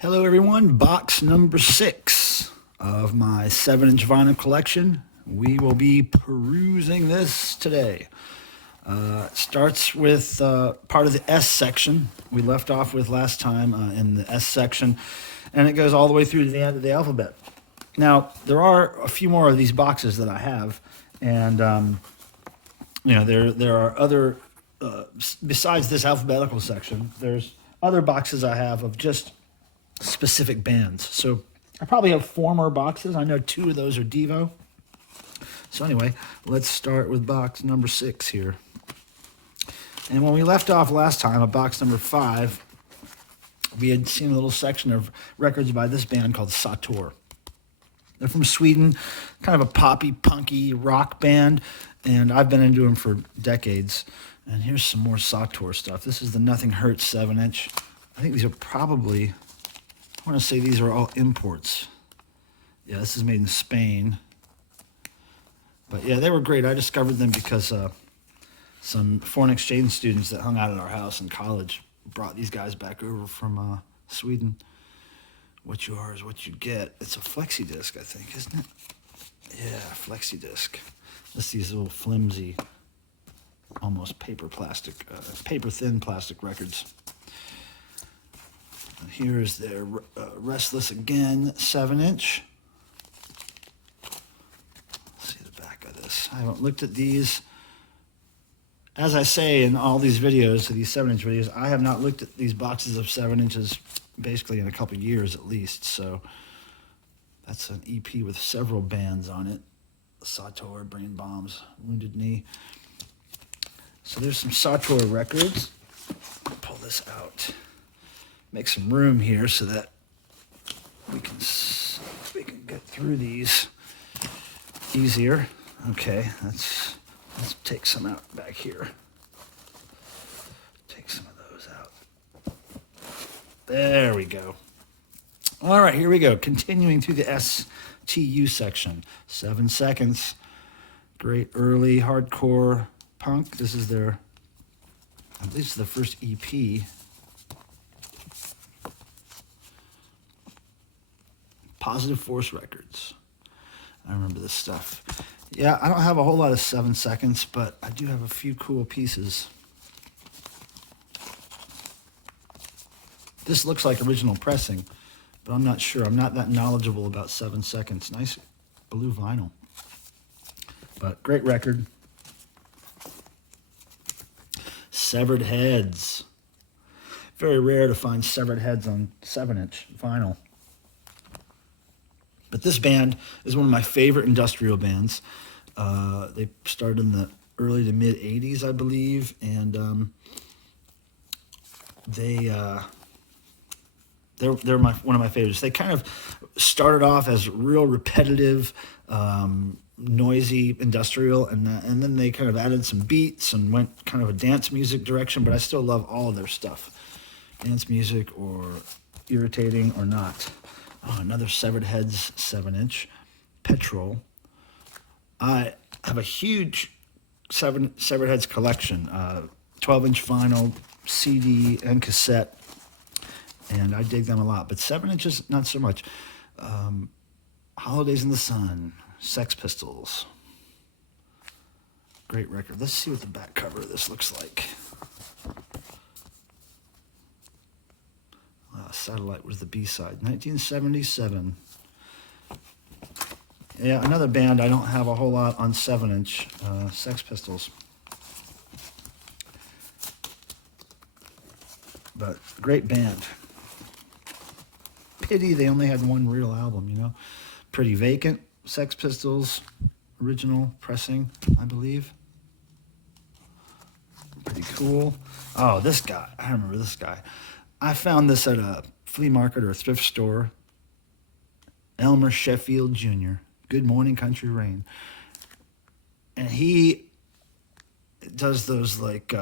Hello everyone, box number 6 of my 7-inch vinyl collection. We will be perusing this today. It starts with part of the S section we left off with last time in the S section, and it goes all the way through to the end of the alphabet. Now, there are a few more of these boxes that I have, and there are other, besides this alphabetical section, there's other boxes I have of just specific bands. So I probably have 4 more boxes. I know 2 of those are DEVO. So anyway, let's start with box number 6 here. And when we left off last time at box number 5, we had seen a little section of records by this band called Sator. They're from Sweden, kind of a poppy, punky rock band, and I've been into them for decades. And here's some more Sator stuff. This is the Nothing Hurts 7-inch. I think these are probably, I want to say these are all imports. Yeah, this is made in Spain. But yeah, they were great. I discovered them because some foreign exchange students that hung out at our house in college brought these guys back over from Sweden. What you are is what you get. It's a flexi disc, I think, isn't it? Yeah, flexi disc. That's these little flimsy, almost paper thin plastic records. And here's their Restless Again 7-inch. See the back of this. I haven't looked at these. As I say in all these videos, these 7-inch videos, I have not looked at these boxes of 7 inches basically in a couple years at least. So that's an EP with several bands on it. Sator, Brain Bombs, Wounded Knee. So there's some Sator records. Pull this out. Make some room here so that we can get through these easier. Okay, let's take some out back here. Take some of those out. There we go. All right, here we go. Continuing through the STU section. 7 Seconds. Great early hardcore punk. This is their, this is the first EP. Positive Force Records. I remember this stuff. Yeah, I don't have a whole lot of 7 Seconds, but I do have a few cool pieces. This looks like original pressing, but I'm not sure. I'm not that knowledgeable about 7 Seconds. Nice blue vinyl. But great record. Severed Heads. Very rare to find severed heads on 7-inch vinyl. But this band is one of my favorite industrial bands. They started in the early to mid 80s, I believe, and they're one of my favorites. They kind of started off as real repetitive, noisy industrial, and then they kind of added some beats and went kind of a dance music direction. But I still love all of their stuff, dance music or irritating or not. Oh, another Severed Heads 7-inch, Petrol. I have a huge Severed Heads collection, 12-inch vinyl, CD, and cassette, and I dig them a lot. But 7 inches, not so much. Holidays in the Sun, Sex Pistols. Great record. Let's see what the back cover of this looks like. Satellite was the B-side. 1977. Yeah, another band I don't have a whole lot on 7-inch. Sex Pistols. But great band. Pity they only had one real album, you know. Pretty Vacant, Sex Pistols, original pressing, I believe. Pretty cool. Oh, this guy. I remember this guy. I found this at a flea market or a thrift store. Elmer Sheffield Jr., Good Morning Country Rain. And he does those like,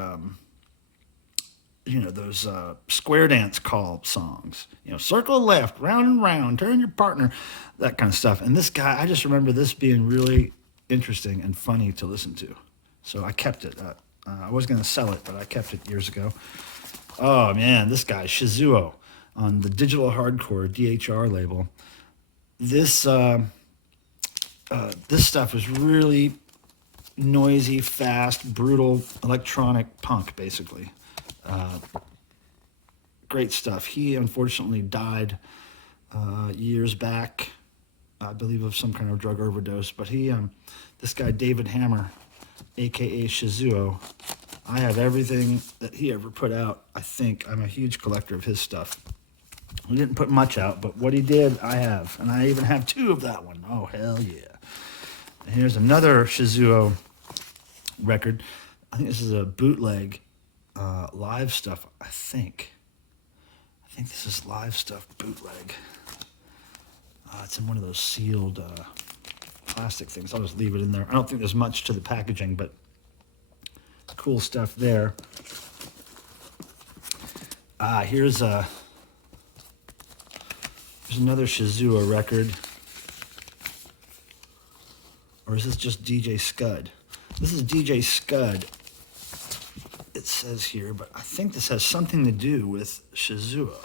those square dance call songs. You know, circle left, round and round, turn your partner, that kind of stuff. And this guy, I just remember this being really interesting and funny to listen to. So I kept it. I was going to sell it, but I kept it years ago. Oh, man, this guy, Shizuo. on the Digital Hardcore DHR label. This this stuff is really noisy, fast, brutal electronic punk, basically. Great stuff. He unfortunately died years back, I believe of some kind of drug overdose. But this guy David Hammer, aka Shizuo, I have everything that he ever put out. I think I'm a huge collector of his stuff. He didn't put much out, but what he did, I have, and I even have 2 of that one. Oh hell yeah! And here's another Shizuo record. I think this is a bootleg live stuff. I think this is live stuff bootleg. It's in one of those sealed plastic things. I'll just leave it in there. I don't think there's much to the packaging, but cool stuff there. Here's another Shizuo record. Or is this just DJ Scud? This is DJ Scud, it says here, but I think this has something to do with Shizuo.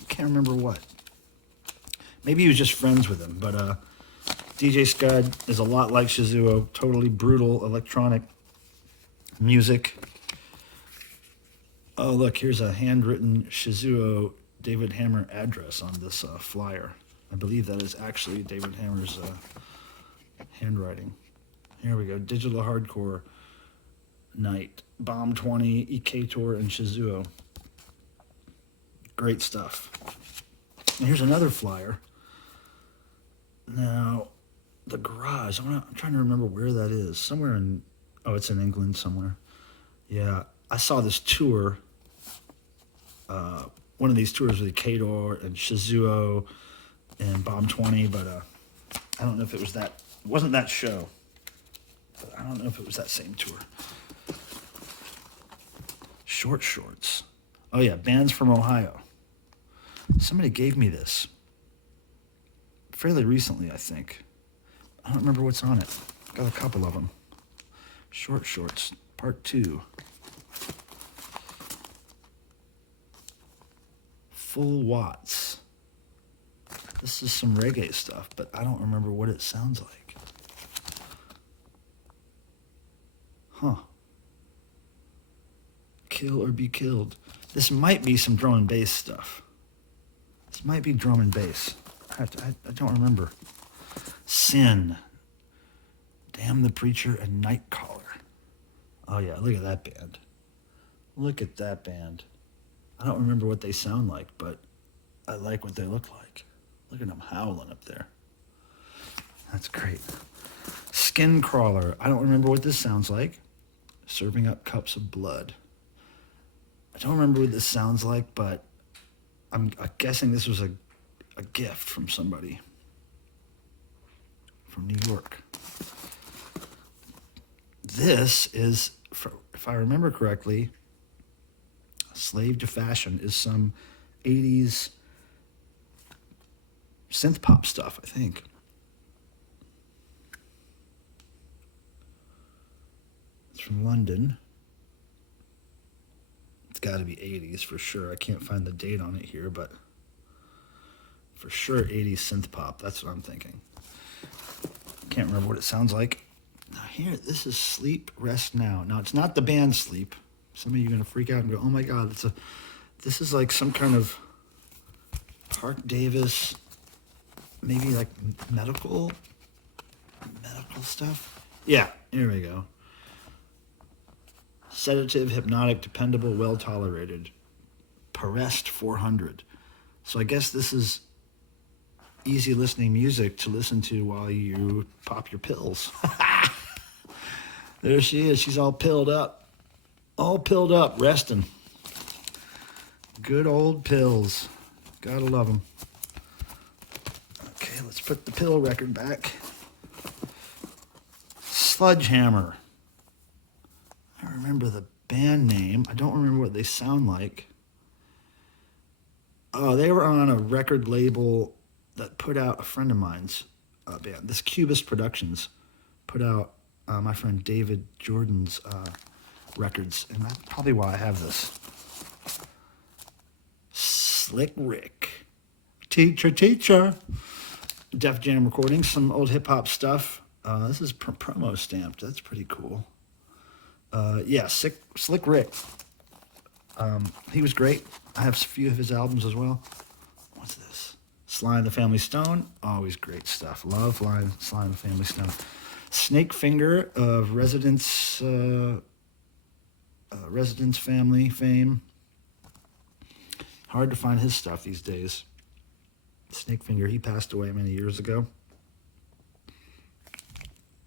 I can't remember what. Maybe he was just friends with him, but DJ Scud is a lot like Shizuo, totally brutal electronic music. Oh, look, here's a handwritten Shizuo David Hammer address on this flyer. I believe that is actually David Hammer's handwriting. Here we go. Digital Hardcore Night. Bomb 20, Ikator, and Shizuo. Great stuff. And here's another flyer. Now, the garage. I'm trying to remember where that is. Somewhere in... Oh, it's in England somewhere. Yeah, I saw this tour. One of these tours with Ikator and Shizuo and Bomb 20, but I don't know if it was that. It wasn't that show. But I don't know if it was that same tour. Short Shorts. Oh yeah, bands from Ohio. Somebody gave me this fairly recently, I think. I don't remember what's on it. Got a couple of them. Short Shorts, Part 2. Full Watts. This is some reggae stuff, but I don't remember what it sounds like. Huh. Kill or Be Killed. This might be some drum and bass stuff. This might be drum and bass. I don't remember. Sin. Damn the Preacher and Nightcaller. Oh yeah, look at that band. Look at that band. I don't remember what they sound like, but I like what they look like. Look at them howling up there. That's great. Skin Crawler. I don't remember what this sounds like. Serving Up Cups of Blood. I don't remember what this sounds like, but I'm guessing this was a gift from somebody from New York. This is, if I remember correctly, Slave to Fashion is some 80s synth pop stuff, I think. It's from London. It's got to be 80s for sure. I can't find the date on it here, but for sure 80s synth pop. That's what I'm thinking. Can't remember what it sounds like. Now here, this is Sleep, Rest Now. Now it's not the band Sleep. Some of you are going to freak out and go, oh my God, this is like some kind of Park Davis, maybe like medical stuff. Yeah, here we go. Sedative, hypnotic, dependable, well tolerated. Perest 400. So I guess this is easy listening music to listen to while you pop your pills. There she is. She's all pilled up. All pilled up, resting. Good old pills. Gotta love them. Okay, let's put the pill record back. Sledgehammer. I remember the band name. I don't remember what they sound like. Oh, they were on a record label that put out a friend of mine's band. This Cubist Productions put out my friend David Jordan's records, and that's probably why I have this. Slick Rick. Teacher, teacher. Def Jam recordings, some old hip hop stuff. This is promo stamped. That's pretty cool. Yeah, Slick Rick. He was great. I have a few of his albums as well. What's this? Sly and the Family Stone. Always great stuff. Love Sly and the Family Stone. Snake Finger of Residence Family fame. Hard to find his stuff these days. Snake Finger, he passed away many years ago.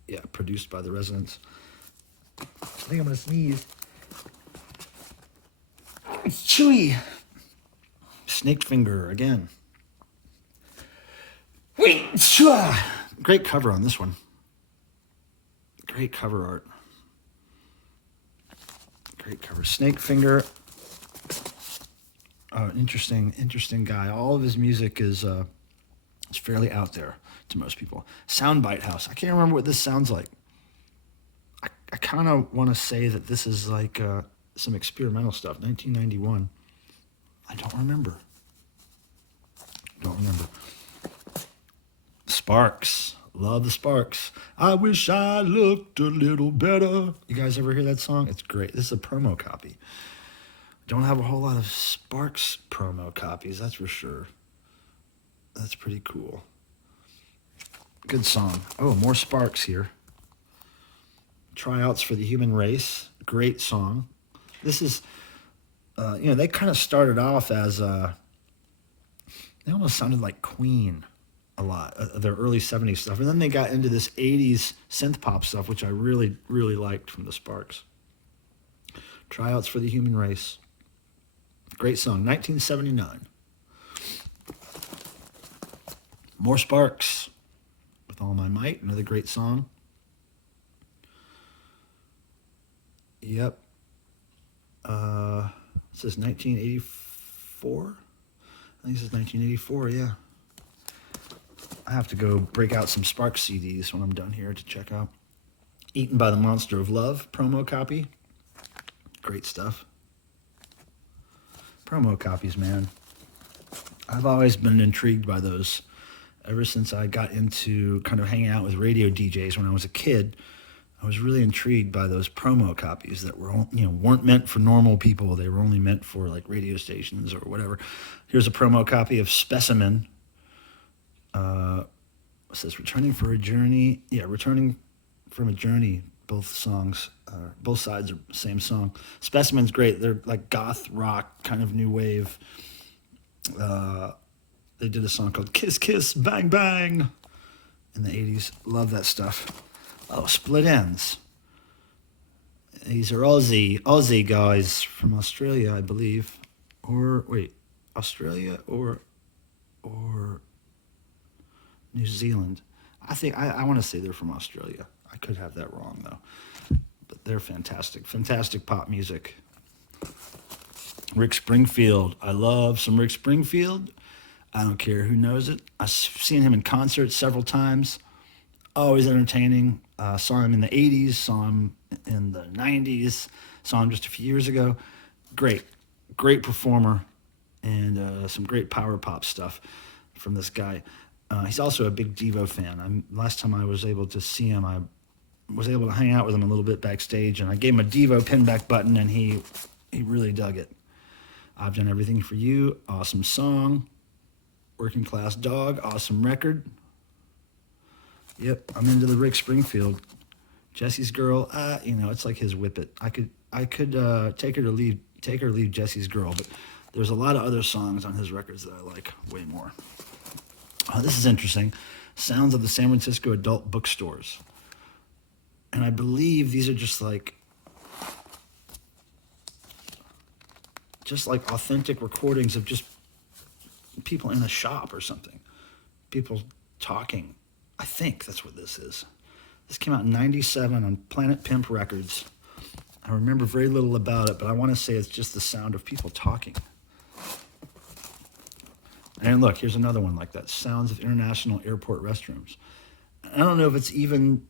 Yeah, produced by the Residents. I think I'm going to sneeze. It's chewy. Snake Finger again. Wait, great cover on this one. Great cover art. Great cover. Snake Finger. Interesting guy. All of his music is fairly out there to most people. Soundbite House. I can't remember what this sounds like. I kind of want to say that this is like some experimental stuff. 1991. I don't remember. Sparks. Love the Sparks. I wish I looked a little better. You guys ever hear that song? It's great. This is a promo copy. Don't have a whole lot of Sparks promo copies, that's for sure. That's pretty cool. Good song. Oh, more Sparks here. Tryouts for the Human Race. Great song. This is, they kind of started off as, they almost sounded like Queen a lot, their early 70s stuff. And then they got into this 80s synth pop stuff, which I really, really liked from the Sparks. Tryouts for the Human Race. Great song, 1979. More Sparks, With All My Might, another great song. Yep. This is 1984? I think this is 1984, yeah. I have to go break out some Sparks CDs when I'm done here to check out. Eaten by the Monster of Love, promo copy. Great stuff. Promo copies, man. I've always been intrigued by those ever since I got into kind of hanging out with radio DJs when I was a kid. I was really intrigued by those promo copies that were, weren't meant for normal people. They were only meant for like radio stations or whatever. Here's a promo copy of Specimen. It says Returning for a Journey. Yeah, Returning from a Journey. Both songs, both sides are the same song. Specimen's great. They're like goth rock, kind of new wave. They did a song called Kiss Kiss Bang Bang in the 80s. Love that stuff. Oh, Split Ends. These are Aussie guys from Australia, I believe. Or, wait, Australia or New Zealand. I think, I want to say they're from Australia. I could have that wrong, though. But they're fantastic. Fantastic pop music. Rick Springfield. I love some Rick Springfield. I don't care who knows it. I've seen him in concert several times. Always entertaining. Saw him in the 80s. Saw him in the 90s. Saw him just a few years ago. Great. Great performer. And some great power pop stuff from this guy. He's also a big DEVO fan. Last time I was able to see him, I was able to hang out with him a little bit backstage, and I gave him a DEVO pinback button, and he really dug it. I've Done Everything for You, awesome song. Working Class Dog, awesome record. Yep, I'm into the Rick Springfield. Jesse's Girl, it's like his Whip It. I could take her or leave Jesse's Girl, but there's a lot of other songs on his records that I like way more. Oh, this is interesting. Sounds of the San Francisco Adult Bookstores. And I believe these are just like authentic recordings of just people in a shop or something. People talking. I think that's what this is. This came out in 97 on Planet Pimp Records. I remember very little about it, but I want to say it's just the sound of people talking. And look, here's another one like that. Sounds of International Airport Restrooms. I don't know if it's even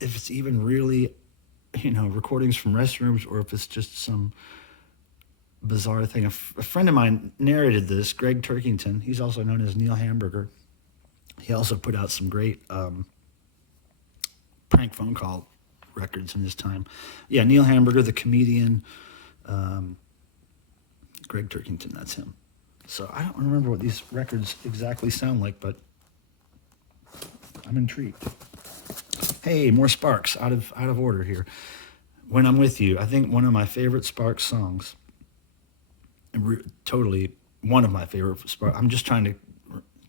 really, recordings from restrooms, or if it's just some bizarre thing. A friend of mine narrated this, Greg Turkington. He's also known as Neil Hamburger. He also put out some great prank phone call records in his time. Yeah, Neil Hamburger, the comedian. Greg Turkington, that's him. So I don't remember what these records exactly sound like, but I'm intrigued. Hey, more Sparks, out of order here. When I'm With You, I think one of my favorite Sparks songs. Totally one of my favorite Sparks. I'm just trying to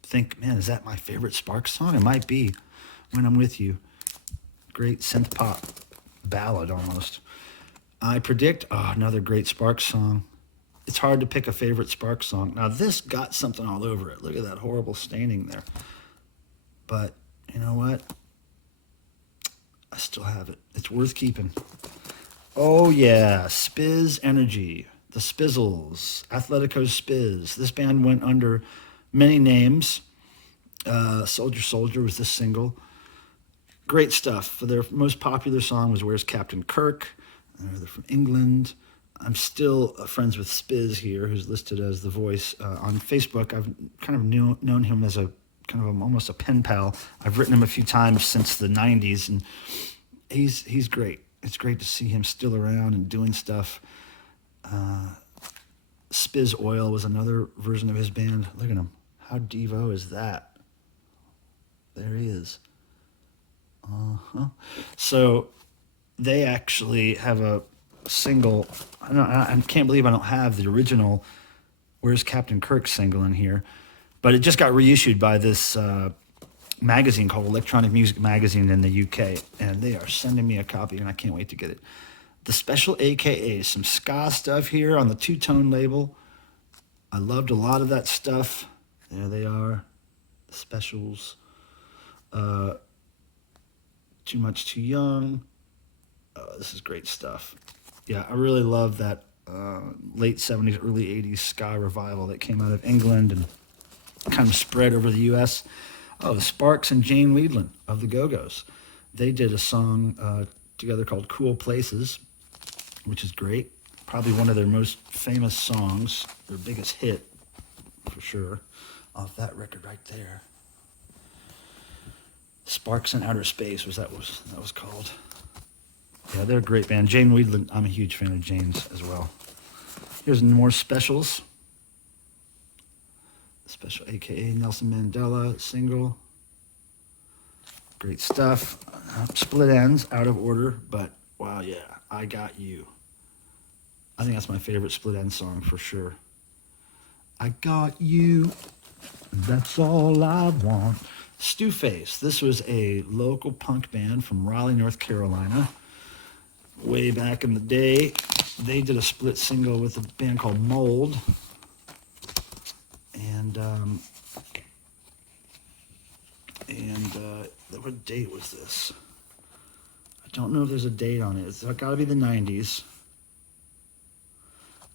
think, man, is that my favorite Sparks song? It might be When I'm With You. Great synth pop ballad almost. I Predict, another great Sparks song. It's hard to pick a favorite Sparks song. Now this got something all over it. Look at that horrible staining there. But you know what? I still have it. It's worth keeping. Oh yeah, Spiz Energy, the Spizzles, Athletico's Spiz. This band went under many names. Soldier Soldier was this single. Great stuff. Their most popular song was Where's Captain Kirk? They're from England. I'm still friends with Spiz here, who's listed as the voice on Facebook. I've kind of known him as a kind of almost a pen pal. I've written him a few times since the 90s, and he's great. It's great to see him still around and doing stuff. Spiz Oil was another version of his band. Look at him. How DEVO is that? There he is. So they actually have a single. I can't believe I don't have the original Where's Captain Kirk single in here, but it just got reissued by this magazine called Electronic Music Magazine in the UK, and they are sending me a copy, and I can't wait to get it. The Special AKA, some ska stuff here on the two-tone label. I loved a lot of that stuff. There they are, the Specials. Too Much Too Young. This is great stuff. Yeah, I really love that late 70s, early 80s ska revival that came out of England and kind of spread over the U.S. Oh, the Sparks and Jane Wiedlin of the Go-Go's. They did a song together called Cool Places, which is great. Probably one of their most famous songs, their biggest hit, for sure, off that record right there. Sparks in Outer Space was that was called. Yeah, they're a great band. Jane Wiedlin, I'm a huge fan of Jane's as well. Here's more Specials. Special AKA Nelson Mandela single. Great stuff. Split Ends, out of order, but wow, yeah, I Got You. I think that's my favorite Split End song for sure. I got you, that's all I want. Stewface, this was a local punk band from Raleigh, North Carolina. Way back in the day, they did a split single with a band called Mold. And what date was this? I don't know if there's a date on it. It's got to be the 90s.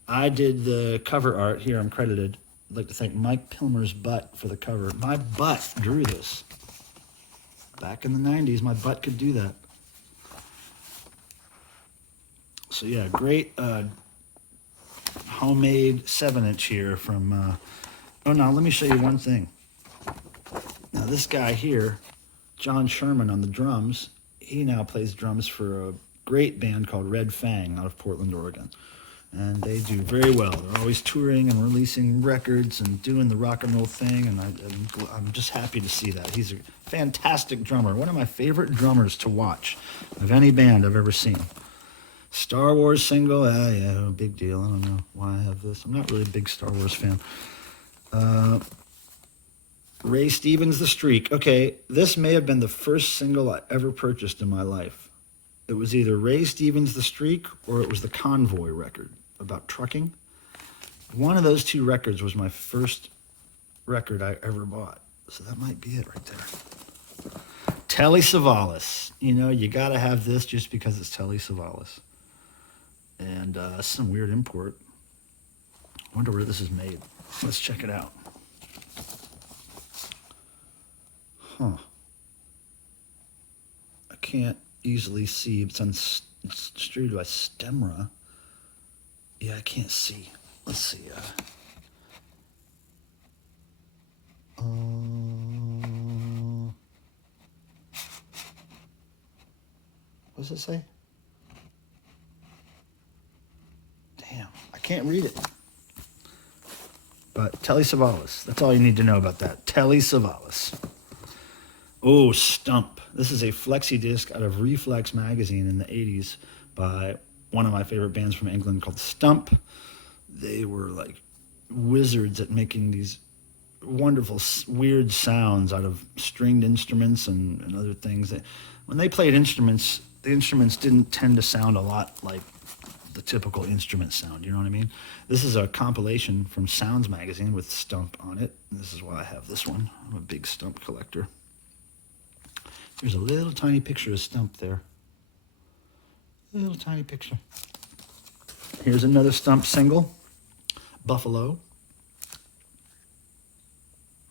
I did the cover art. Here, I'm credited. I'd like to thank Mike Pilmer's butt for the cover. My butt drew this. Back in the 90s, my butt could do that. So yeah, great homemade 7-inch here from... oh, now let me show you one thing. Now this guy here, John Sherman on the drums, he now plays drums for a great band called Red Fang out of Portland, Oregon. And they do very well. They're always touring and releasing records and doing the rock and roll thing, and I'm just happy to see that. He's a fantastic drummer, one of my favorite drummers to watch of any band I've ever seen. Star Wars single, yeah, big deal. I don't know why I have this. I'm not really a big Star Wars fan. Ray Stevens, The Streak. Okay, this may have been the first single I ever purchased in my life. It was either Ray Stevens, The Streak, or it was the Convoy record about trucking. One of those two records was my first record I ever bought. So that might be it right there. Telly Savalas. You know, you got to have this just because it's Telly Savalas. And some weird import. I wonder where this is made. Let's check it out. Huh. I can't easily see. It's distributed by Stemra. Yeah, I can't see. let's see. What does it say? Damn, I can't read it. But Telly Savalas. That's all you need to know about that. Telly Savalas. Oh, Stump. This is a flexi disc out of Reflex magazine in the 80s by one of my favorite bands from England called Stump. They were like wizards at making these wonderful, weird sounds out of stringed instruments and other things. When they played instruments, the instruments didn't tend to sound a lot like the typical instrument sound, you know what I mean? This is a compilation from Sounds magazine with Stump on it. This is why I have this one. I'm a big Stump collector. There's a little tiny picture of Stump there. Little tiny picture. Here's another Stump single, Buffalo.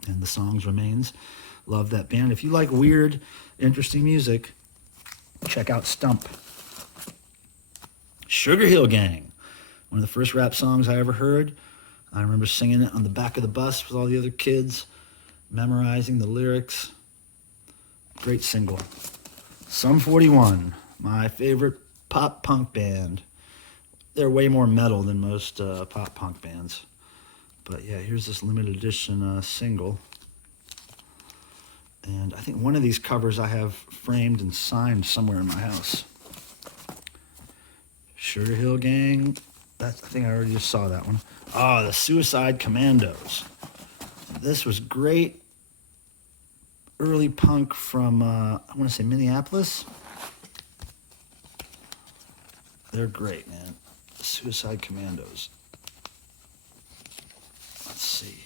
And the songs Remains. Love that band. If you like weird, interesting music, check out Stump. Sugar Hill Gang, one of the first rap songs I ever heard. I remember singing it on the back of the bus with all the other kids, memorizing the lyrics. Great single. Sum 41, my favorite pop punk band. They're way more metal than most pop punk bands. But yeah, here's this limited edition single. And I think one of these covers I have framed and signed somewhere in my house. Sugar Hill Gang. I think I already just saw that one. Oh, the Suicide Commandos. This was great early punk from, I want to say Minneapolis. They're great, man. The Suicide Commandos. Let's see.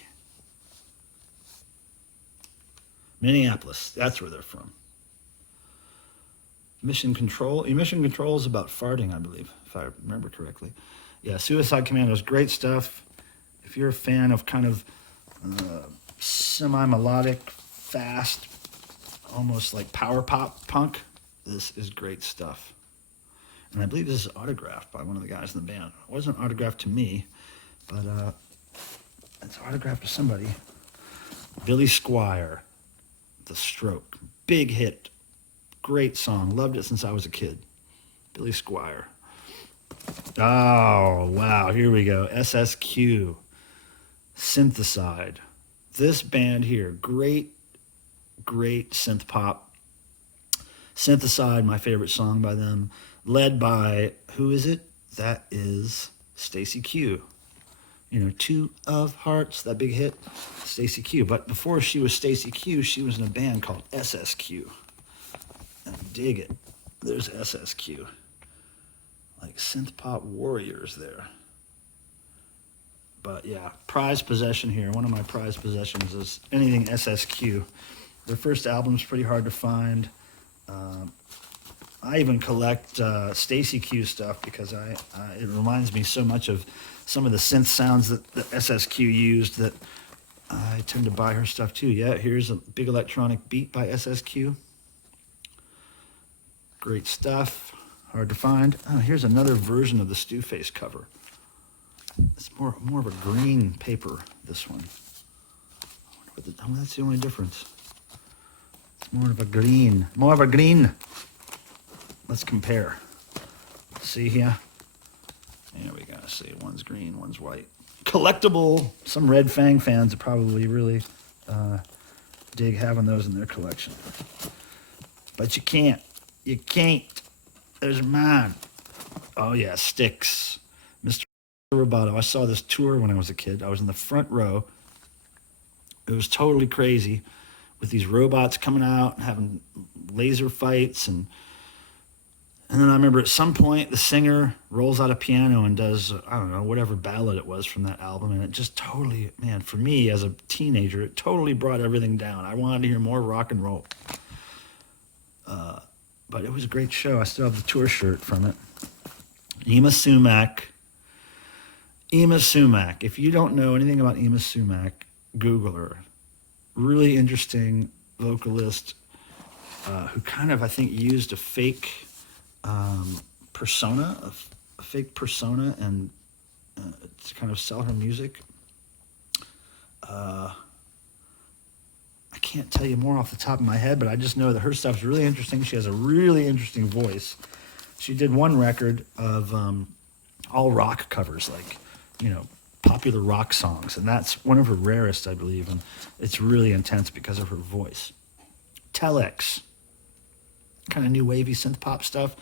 Minneapolis, that's where they're from. Mission Control. Mission Control is about farting, I believe, if I remember correctly. Yeah, Suicide Commandos, great stuff. If you're a fan of kind of semi-melodic, fast, almost like power pop punk, this is great stuff. And I believe this is autographed by one of the guys in the band. It wasn't autographed to me, but it's autographed to somebody. Billy Squier, The Stroke. Big hit. Great song. Loved it since I was a kid. Billy Squier. Oh, wow. Here we go. SSQ. Synthesized. This band here. Great synth pop. Synthesized, my favorite song by them. Led by, who is it? That is Stacy Q. You know, Two of Hearts, that big hit. Stacy Q. But before she was Stacy Q, she was in a band called SSQ. And dig it. There's SSQ. Like synth pop warriors there. But yeah, prized possession here. One of my prized possessions is anything SSQ. Their first album's pretty hard to find. I even collect Stacy Q stuff because it reminds me so much of some of the synth sounds that SSQ used that I tend to buy her stuff too. Yeah, here's a big electronic beat by SSQ. Great stuff. Hard to find. Oh, here's another version of the Stew Face cover. It's more of a green paper, this one. That's the only difference. It's more of a green. More of a green. Let's compare. See here? There we go. See, one's green, one's white. Collectible. Some Red Fang fans would probably really dig having those in their collection. But you can't. You can't. There's mine. Oh, yeah, Styx. Mr. Roboto. I saw this tour when I was a kid. I was in the front row. It was totally crazy with these robots coming out and having laser fights. And then I remember at some point the singer rolls out a piano and does, I don't know, whatever ballad it was from that album. And it just totally, man, for me as a teenager, it totally brought everything down. I wanted to hear more rock and roll. But it was a great show. I still have the tour shirt from it. Ema Sumac. Ema Sumac. If you don't know anything about Ema Sumac, Google her. Really interesting vocalist who kind of, I think, used a fake persona, a fake persona, and to kind of sell her music. I can't tell you more off the top of my head, but I just know that her stuff's really interesting. She has a really interesting voice. She did one record of all rock covers, like, popular rock songs, and that's one of her rarest, I believe, and it's really intense because of her voice. Telex, kind of new wavy synth pop stuff.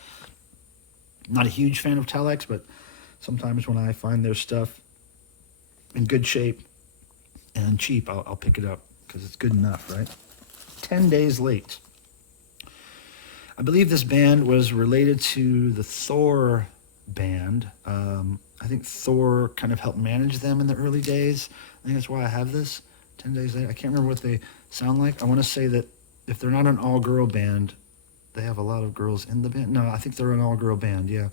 Not a huge fan of Telex, but sometimes when I find their stuff in good shape and cheap, I'll pick it up because it's good enough, right? 10 Days Late. I believe this band was related to the Thor band. I think Thor kind of helped manage them in the early days. I think that's why I have this. 10 Days Late. I can't remember what they sound like. I want to say that if they're not an all-girl band, they have a lot of girls in the band. No, I think they're an all-girl band, yeah.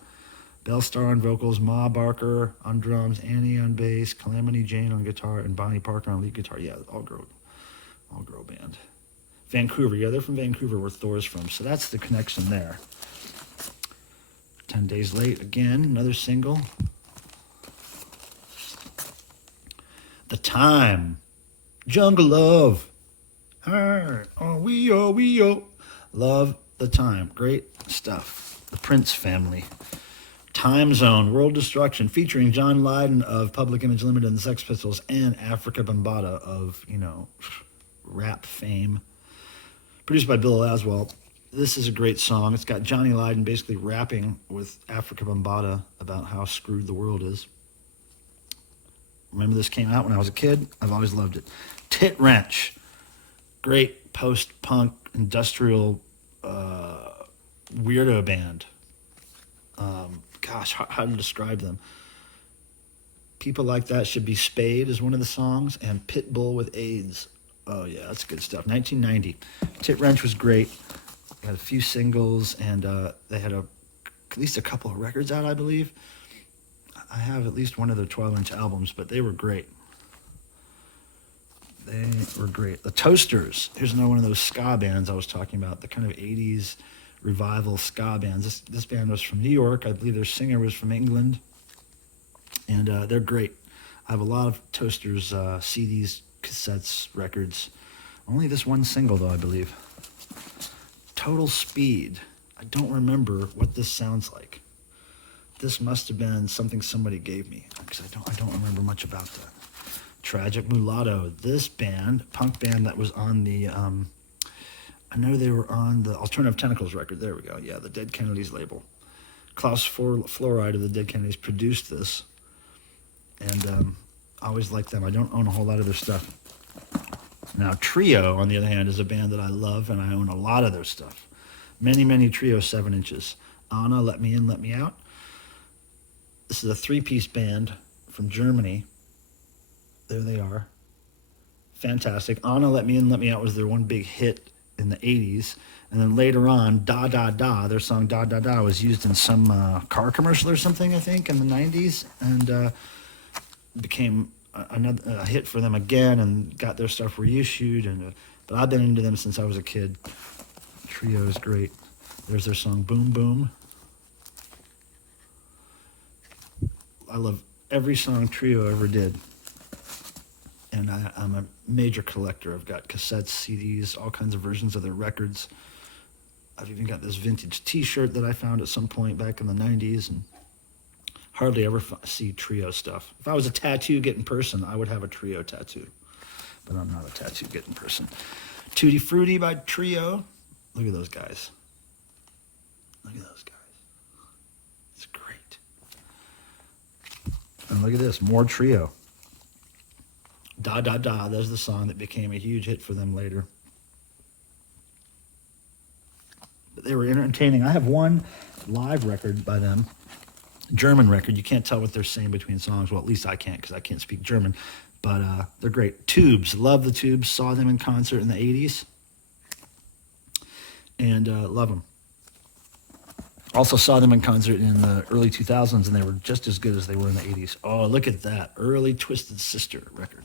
Belle Starr on vocals, Ma Barker on drums, Annie on bass, Calamity Jane on guitar, and Bonnie Parker on lead guitar. Yeah, all-girl band. Vancouver. Yeah, they're from Vancouver, where Thor's from. So that's the connection there. 10 Days Late, again, another single. The Time. Jungle Love. Oh, we oh. Love The Time. Great stuff. The Prince Family. Time Zone, World Destruction, featuring John Lydon of Public Image Limited and the Sex Pistols, and Africa Bambaataa of, rap fame. Produced by Bill Laswell. This is a great song. It's got Johnny Lydon basically rapping with Africa Bambaataa about how screwed the world is. Remember this came out when I was a kid? I've always loved it. Tit Wrench. Great post-punk industrial weirdo band. How to describe them? People Like That Should Be Spayed is one of the songs, and Pitbull with AIDS. Oh yeah, that's good stuff. 1990. Tit Wrench was great. Had a few singles, and they had at least a couple of records out, I believe. I have at least one of their 12-inch albums, but they were great. They were great. The Toasters. Here's another one of those ska bands I was talking about, the kind of 80s revival ska bands. This band was from New York. I believe their singer was from England, and they're great. I have a lot of Toasters CDs, cassettes, records. Only this one single, though, I believe. Total Speed. I don't remember what this sounds like. This must have been something somebody gave me, because I don't remember much about that. Tragic Mulatto. This band, punk band that was on the, I know they were on the Alternative Tentacles record. There we go. Yeah, the Dead Kennedys label. Klaus Fluoride of the Dead Kennedys produced this, and I always liked them. I don't own a whole lot of their stuff. Now, Trio, on the other hand, is a band that I love, and I own a lot of their stuff. Many, many Trio 7-inches. Anna, Let Me In, Let Me Out. This is a 3-piece band from Germany. There they are. Fantastic. Anna, Let Me In, Let Me Out was their one big hit in the 80s. And then later on, Da Da Da, their song Da Da Da was used in some car commercial or something, I think, in the 90s. And became a hit for them again, and got their stuff reissued. But I've been into them since I was a kid. Trio is great. There's their song Boom Boom. I love every song Trio ever did. And I'm a major collector. I've got cassettes, CDs, all kinds of versions of their records. I've even got this vintage T-shirt that I found at some point back in the 90s, and hardly ever see Trio stuff. If I was a tattoo-getting person, I would have a Trio tattoo. But I'm not a tattoo-getting person. Tutti Frutti by Trio. Look at those guys. Look at those guys. It's great. And look at this, more Trio. Da Da Da, there's the song that became a huge hit for them later. But they were entertaining. I have one live record by them, German record. You can't tell what they're saying between songs. Well, at least I can't, because I can't speak German. But they're great. Tubes, love the Tubes. Saw them in concert in the 80s. And love them. Also saw them in concert in the early 2000s, and they were just as good as they were in the 80s. Oh, look at that. Early Twisted Sister record.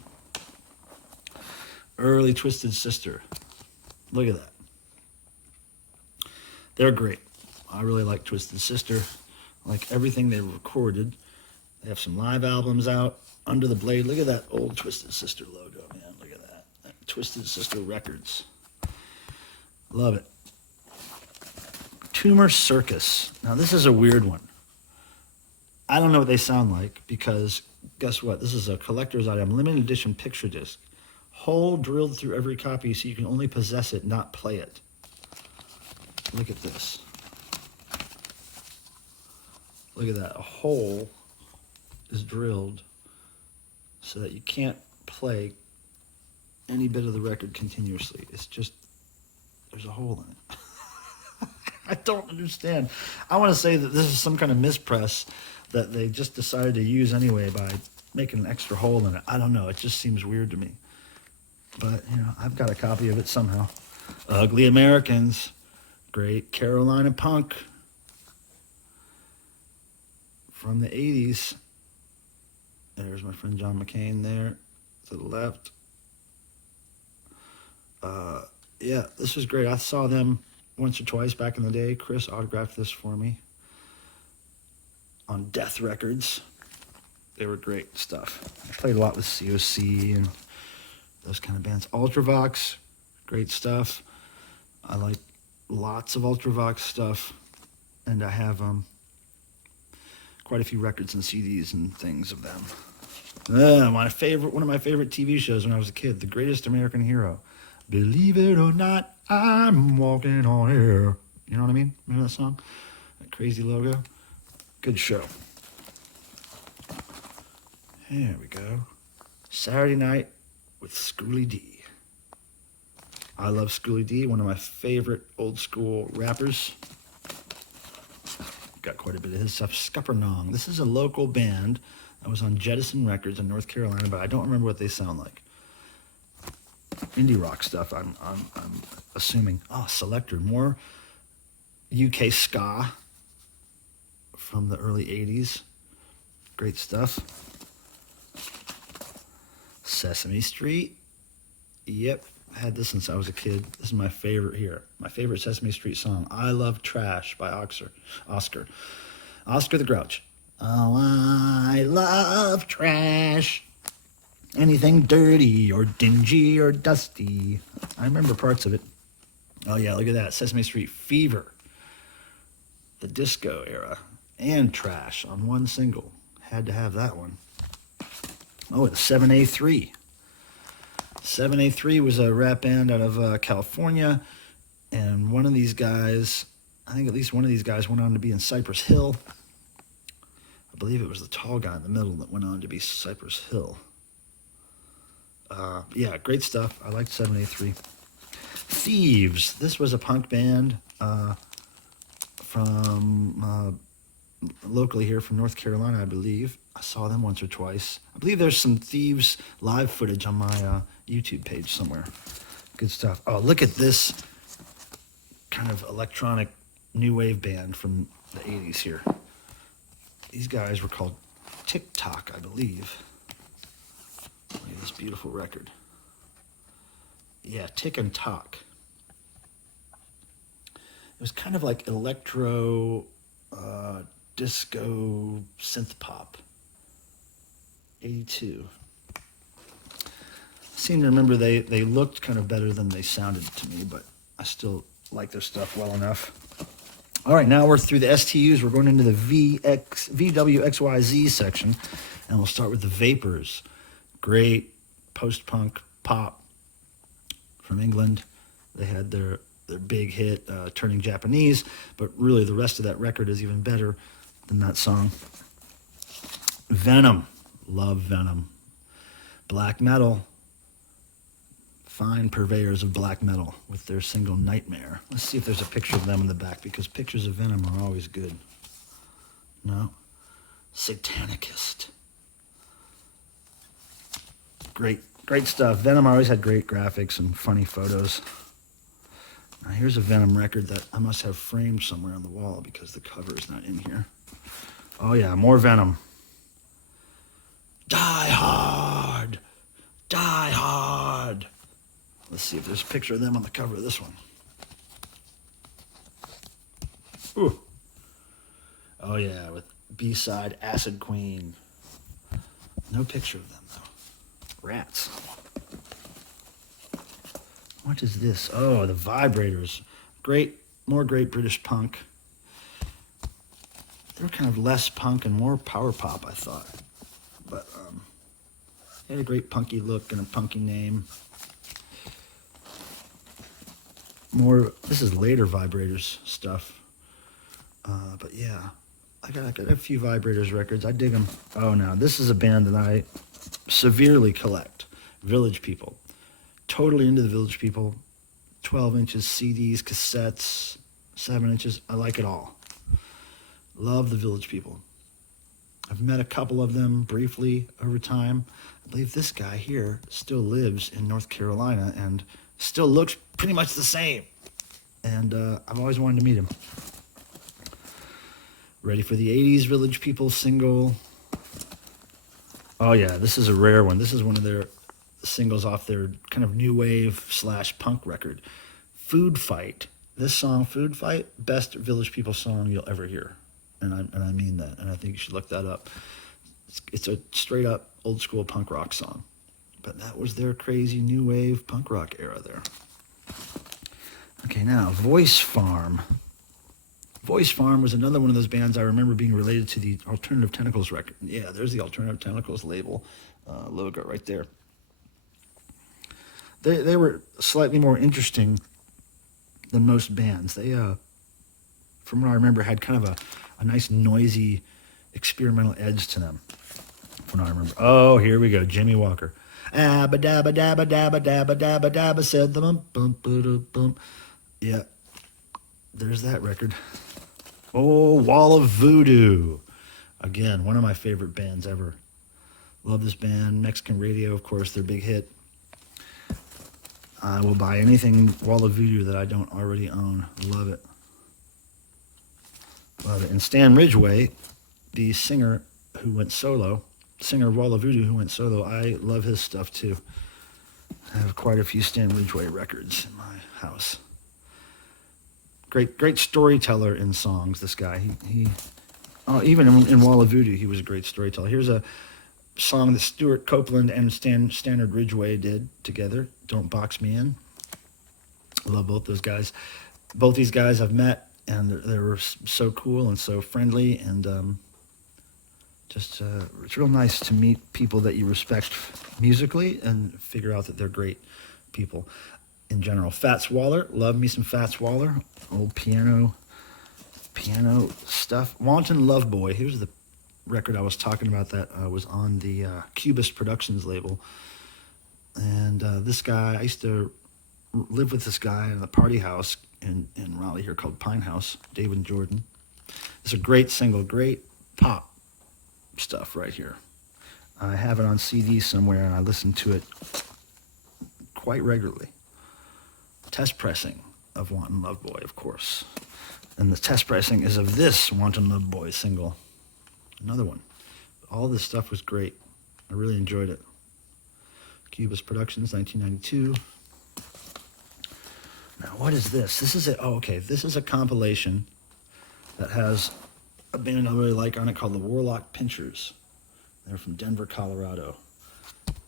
Early Twisted Sister. Look at that. They're great. I really like Twisted Sister. I like everything they recorded. They have some live albums out. Under the Blade. Look at that old Twisted Sister logo, man. Look at that. Twisted Sister Records. Love it. Tumor Circus. Now, this is a weird one. I don't know what they sound like because guess what? This is a collector's item, limited edition picture disc. Hole drilled through every copy so you can only possess it, not play it. Look at this. Look at that. A hole is drilled so that you can't play any bit of the record continuously. It's just, there's a hole in it. I don't understand. I want to say that this is some kind of mispress that they just decided to use anyway by making an extra hole in it. I don't know. It just seems weird to me. But, you know, I've got a copy of it somehow. Ugly Americans. Great Carolina punk from the 80s. There's my friend John McCain there to the left. Yeah, this was great. I saw them once or twice back in the day. Chris autographed this for me on Death Records. They were great stuff. I played a lot with COC and those kind of bands. Ultravox, great stuff. I like lots of Ultravox stuff, and I have quite a few records and CDs and things of them. One of my favorite TV shows when I was a kid, The Greatest American Hero. Believe it or not, I'm walking on air. You know what I mean? Remember that song? That crazy logo? Good show. Here we go. Saturday Night with Schooly D. I love Schooly D, one of my favorite old school rappers. Got quite a bit of his stuff. Scuppernong. This is a local band that was on Jettison Records in North Carolina, but I don't remember what they sound like. Indie rock stuff, I'm assuming. Oh, Selector. More UK ska from the early 80s. Great stuff. Sesame Street. Yep, I had this since I was a kid. This is my favorite here. My favorite Sesame Street song, I Love Trash by Oscar the Grouch. Oh, I love trash. Anything dirty or dingy or dusty. I remember parts of it. Oh yeah, look at that. Sesame Street Fever. The disco era. And Trash on one single. Had to have that one. Oh, the 7A3. 7A3 was a rap band out of California. And one of these guys, I think at least one of these guys went on to be in Cypress Hill. I believe it was the tall guy in the middle that went on to be Cypress Hill. Yeah, great stuff. I liked 7A3. Thieves. This was a punk band from locally here from North Carolina, I believe. I saw them once or twice. I believe there's some Thieves live footage on my YouTube page somewhere. Good stuff. Oh, look at this kind of electronic new wave band from the 80s here. These guys were called TikTok, I believe. Look at this beautiful record. Yeah, Tick and Talk. It was kind of like electro, disco, synth pop. 82. I seem to remember they looked kind of better than they sounded to me, but I still like their stuff well enough. All right, now we're through the STUs. We're going into the VWXYZ section, and we'll start with the Vapors. Great post-punk pop from England. They had their big hit, Turning Japanese, but really the rest of that record is even better than that song. Venom. Love Venom. Black metal. Fine purveyors of black metal with their single Nightmare. Let's see if there's a picture of them in the back, because pictures of Venom are always good. No? Satanicist. Great stuff. Venom always had great graphics and funny photos. Now here's a Venom record that I must have framed somewhere on the wall because the cover is not in here. Oh yeah, more Venom. Die Hard! Die Hard! Let's see if there's a picture of them on the cover of this one. Ooh. Oh yeah, with B-side Acid Queen. No picture of them, though. Rats. What is this? Oh, the Vibrators. More great British punk. They were kind of less punk and more power pop, I thought. But they had a great punky look and a punky name. This is later Vibrators stuff. But yeah, I got a few Vibrators records. I dig them. Oh, now this is a band that I severely collect. Village People. Totally into the Village People. 12 inches CDs, cassettes, 7 inches. I like it all. Love the Village People. I've met a couple of them briefly over time. I believe this guy here still lives in North Carolina and still looks pretty much the same. And I've always wanted to meet him. Ready for the 80s Village People single. Oh yeah, this is a rare one. This is one of their singles off their kind of new wave / punk record. Food Fight. This song, Food Fight, best Village People song you'll ever hear. And I mean that. And I think you should look that up. It's a straight up old school punk rock song. But that was their crazy new wave punk rock era there. Okay, now, Voice Farm. Voice Farm was another one of those bands I remember being related to the Alternative Tentacles record. Yeah, there's the Alternative Tentacles label logo right there. They were slightly more interesting than most bands. They, from what I remember, had kind of a nice noisy experimental edge to them. From what I remember. Oh, here we go, Jimmy Walker. Abba dabba dabba dabba dabba dabba dabba said the bum bum bum bum. Yeah, there's that record. Oh, Wall of Voodoo. Again, one of my favorite bands ever. Love this band. Mexican Radio, of course, their big hit. I will buy anything Wall of Voodoo that I don't already own. Love it. Love it. And Stan Ridgway, the singer who went solo, singer of Wall of Voodoo who went solo, I love his stuff too. I have quite a few Stan Ridgway records in my house. Great storyteller in songs, this guy. Even in Wall of Voodoo, he was a great storyteller. Here's a song that Stuart Copeland and Standard Ridgway did together, Don't Box Me In. I love both those guys. Both these guys I've met, and they were so cool and so friendly, and it's real nice to meet people that you respect musically and figure out that they're great people in general. Fats Waller, love me some Fats Waller, old piano stuff. Wanton Love Boy, here's the record I was talking about that was on the Cubist Productions label. And this guy, I used to live with this guy in a party house in Raleigh here called Pine House, David Jordan. It's a great single, great pop stuff right here. I have it on CD somewhere and I listen to it quite regularly. Test pressing of Wanton Love Boy, of course. And the test pressing is of this Wanton Love Boy single. Another one. All this stuff was great. I really enjoyed it. Cubist Productions, 1992. Now, what is this? This is a compilation that has a band I really like on it called the Warlock Pinchers. They're from Denver, Colorado.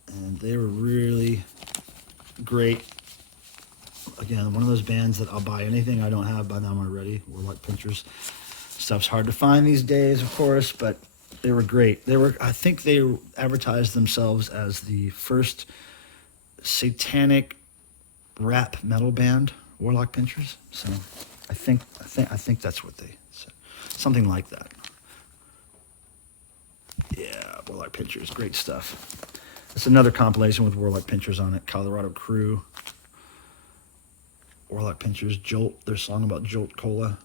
And they were really great. Again, one of those bands that I'll buy anything I don't have by them already. Warlock Pinchers. Stuff's hard to find these days, of course, but they were great. I think they advertised themselves as the first satanic rap metal band, Warlock Pinchers. So I think that's what they said. Something like that. Yeah, Warlock Pinchers, great stuff. It's another compilation with Warlock Pinchers on it. Colorado Crew. Warlock Pinchers, Jolt, their song about Jolt Cola.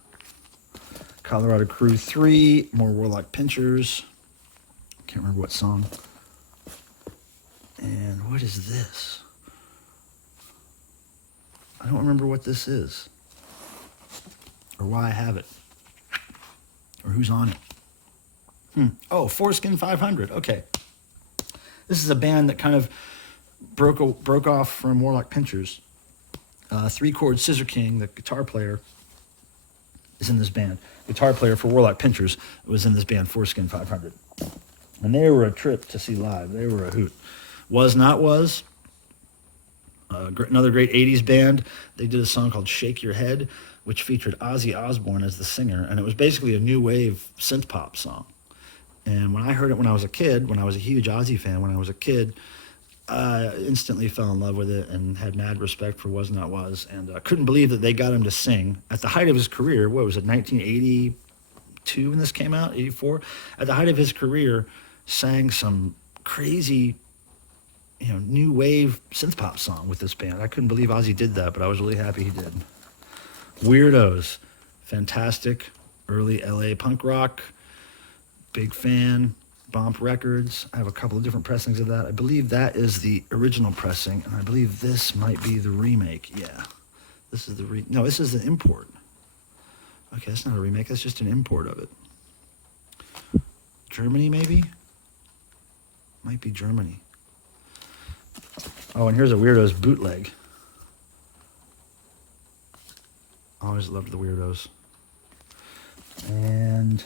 Colorado Crew 3, more Warlock Pinchers. Can't remember what song. And what is this? I don't remember what this is. Or why I have it. Or who's on it. Oh, Foreskin 500. Okay. This is a band that kind of broke off from Warlock Pinchers. 3-chord Scissor King, the guitar player, is in this band. Guitar player for Warlock Pinchers was in this band, Foreskin 500. And they were a trip to see live. They were a hoot. Was Not Was, another great 80s band. They did a song called Shake Your Head, which featured Ozzy Osbourne as the singer. And it was basically a new wave synth pop song. And when I heard it when I was a kid, when I was a huge Ozzy fan, when I was a kid, I instantly fell in love with it and had mad respect for Was Not Was. And I couldn't believe that they got him to sing at the height of his career. What was it, 1982 when this came out, 84? At the height of his career, sang some crazy, new wave synth pop song with this band. I couldn't believe Ozzy did that, but I was really happy he did. Weirdos, fantastic, early LA punk rock, big fan. Bomp Records. I have a couple of different pressings of that. I believe that is the original pressing, and I believe this might be the remake. Yeah, this is the no, this is the import. Okay, that's not a remake. That's just an import of it. Germany, maybe? Might be Germany. Oh, and here's a Weirdos bootleg. Always loved the Weirdos. And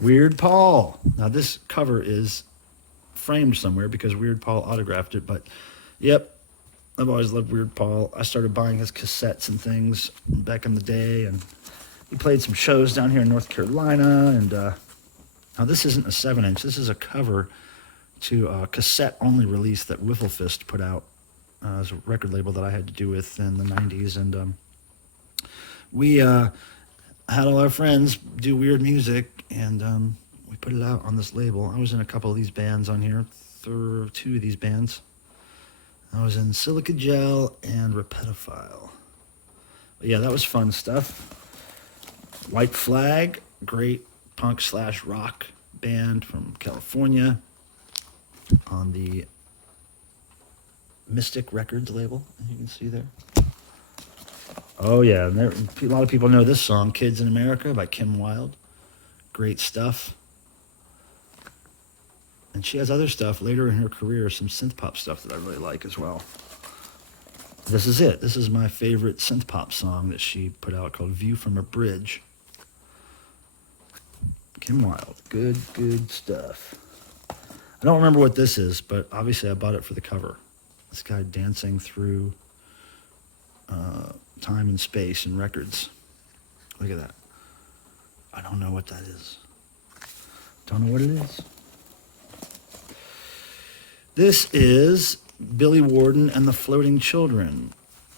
Weird Paul. Now this cover is framed somewhere because Weird Paul autographed it, but yep, I've always loved Weird Paul. I started buying his cassettes and things back in the day, and he played some shows down here in North Carolina. And now this isn't a 7-inch. This is a cover to a cassette-only release that Wiffle Fist put out as a record label that I had to do with in the 90s. And we had all our friends do weird music, and we put it out on this label. I was in a couple of these bands on here, two of these bands. I was in Silica Gel and Repetophile. But yeah, that was fun stuff. White Flag, great punk/rock band from California on the Mystic Records label, as you can see there. Oh yeah, a lot of people know this song, Kids in America by Kim Wilde. Great stuff. And she has other stuff later in her career, some synth pop stuff that I really like as well. This is it. This is my favorite synth pop song that she put out called View from a Bridge. Kim Wilde. Good stuff. I don't remember what this is, but obviously I bought it for the cover. This guy dancing through time and space and records. Look at that. I don't know what that is. Don't know what it is. This is Billy Warden and the Floating Children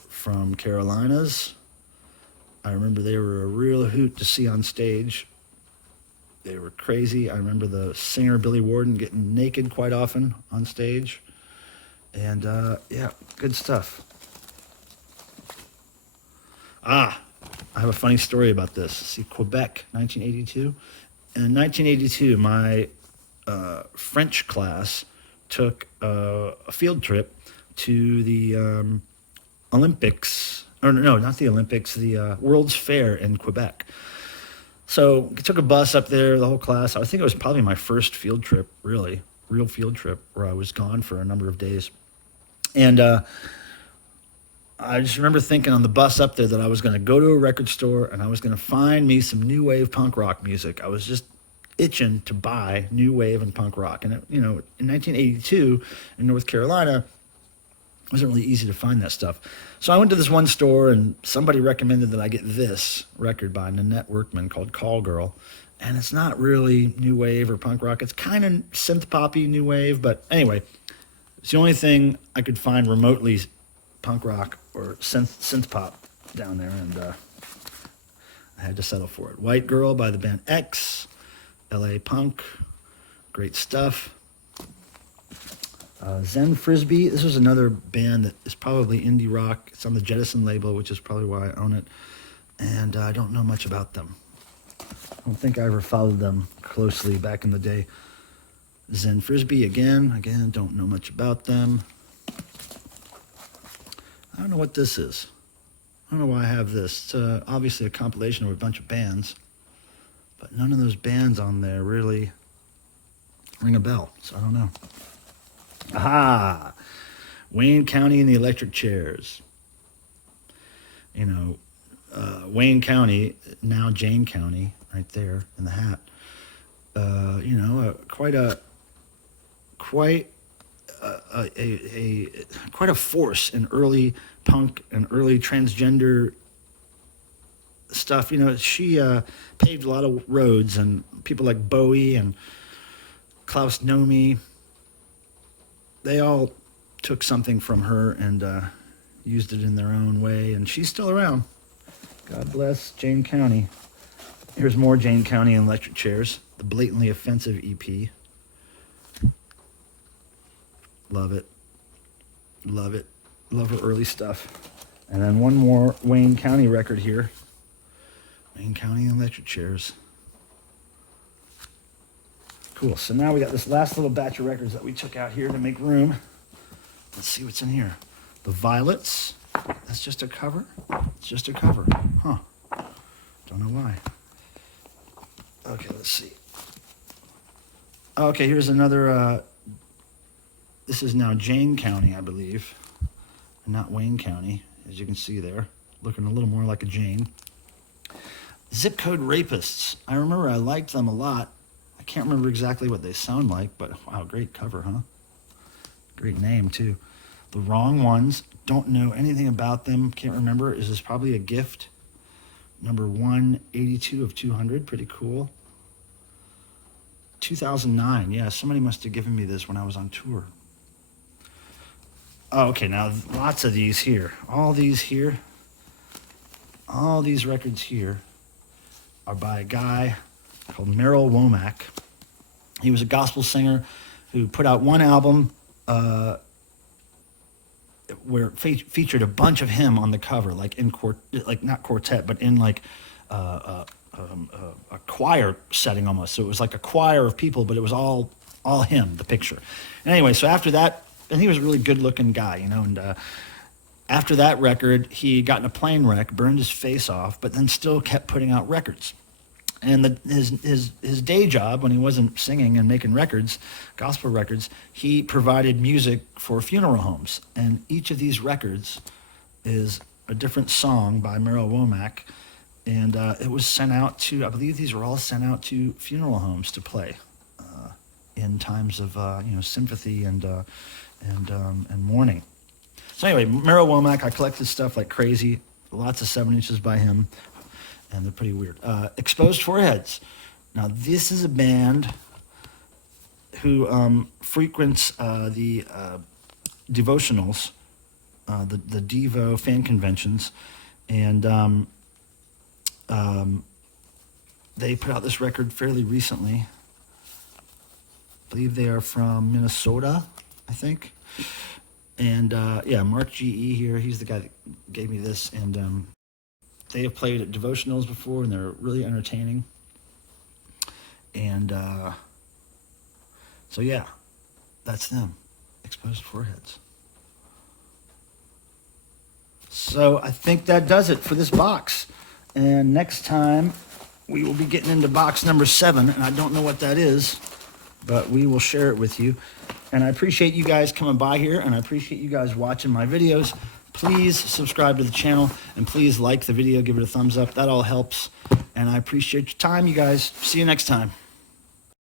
from Carolinas. I remember they were a real hoot to see on stage. They were crazy. I remember the singer Billy Warden getting naked quite often on stage. And yeah, good stuff. I have a funny story about this. See, Quebec, 1982. In 1982, my French class took a field trip to the Olympics. Or no, not the Olympics, the World's Fair in Quebec. So I took a bus up there, the whole class. I think it was probably my first field trip, really, real field trip, where I was gone for a number of days. And I just remember thinking on the bus up there that I was going to go to a record store and I was going to find me some new wave punk rock music. I was just itching to buy new wave and punk rock. And, in 1982 in North Carolina, it wasn't really easy to find that stuff. So I went to this one store and somebody recommended that I get this record by Nanette Workman called Call Girl. And it's not really new wave or punk rock. It's kind of synth poppy new wave. But anyway, it's the only thing I could find remotely punk rock or synth pop down there, and I had to settle for it. White Girl by the band X, LA punk, great stuff. Zen Frisbee, this was another band that is probably indie rock. It's on the Jettison label, which is probably why I own it, and I don't know much about them. I don't think I ever followed them closely back in the day. Zen Frisbee, again, don't know much about them. I don't know what this is. I don't know why I have this. It's obviously a compilation of a bunch of bands, but none of those bands on there really ring a bell, so I don't know. Aha! Wayne County and the Electric Chairs. Wayne County, now Jane County, right there in the hat. quite a force in early punk and early transgender stuff. She paved a lot of roads, and people like Bowie and Klaus Nomi, they all took something from her and used it in their own way, and she's still around. God bless Jane County. Here's more Jane County and Electric Chairs, the Blatantly Offensive EP. Love it. Love it. Love her early stuff. And then one more Wayne County record here. Wayne County and Electric Chairs. Cool. So now we got this last little batch of records that we took out here to make room. Let's see what's in here. The Violets. That's just a cover? It's just a cover. Huh. Don't know why. Okay, let's see. Okay, here's another... this is now Jane County, I believe, and not Wayne County, as you can see there. Looking a little more like a Jane. Zip Code Rapists. I remember I liked them a lot. I can't remember exactly what they sound like, but wow, great cover, huh? Great name, too. The Wrong Ones. Don't know anything about them. Can't remember. Is this probably a gift? Number 182 of 200. Pretty cool. 2009. Yeah, somebody must have given me this when I was on tour. Oh, okay, now lots of these here. All these here. All these records here are by a guy called Merrill Womack. He was a gospel singer who put out one album where featured a bunch of him on the cover, like in not quartet, but in like a choir setting almost. So it was like a choir of people, but it was all him, the picture. And anyway, so after that, and he was a really good-looking guy, and after that record, he got in a plane wreck, burned his face off, but then still kept putting out records. And his day job, when he wasn't singing and making records, gospel records, he provided music for funeral homes. And each of these records is a different song by Merrill Womack. And it was sent out to, I believe these were all sent out to funeral homes to play in times of sympathy and mourning. So anyway, Merrill Womack, I collected stuff like crazy. Lots of 7-inches by him. And they're pretty weird. Exposed Foreheads. Now, this is a band who frequents the devotionals, the DEVO fan conventions, and they put out this record fairly recently. I believe they are from Minnesota, I think. And Mark G.E. here, he's the guy that gave me this, and they have played at devotionals before, and they're really entertaining. And so yeah, that's them, Exposed Foreheads. So I think that does it for this box. And next time we will be getting into box number 7, and I don't know what that is, but we will share it with you. And I appreciate you guys coming by here, and I appreciate you guys watching my videos. Please subscribe to the channel, and please like the video, give it a thumbs up. That all helps. And I appreciate your time, you guys. See you next time.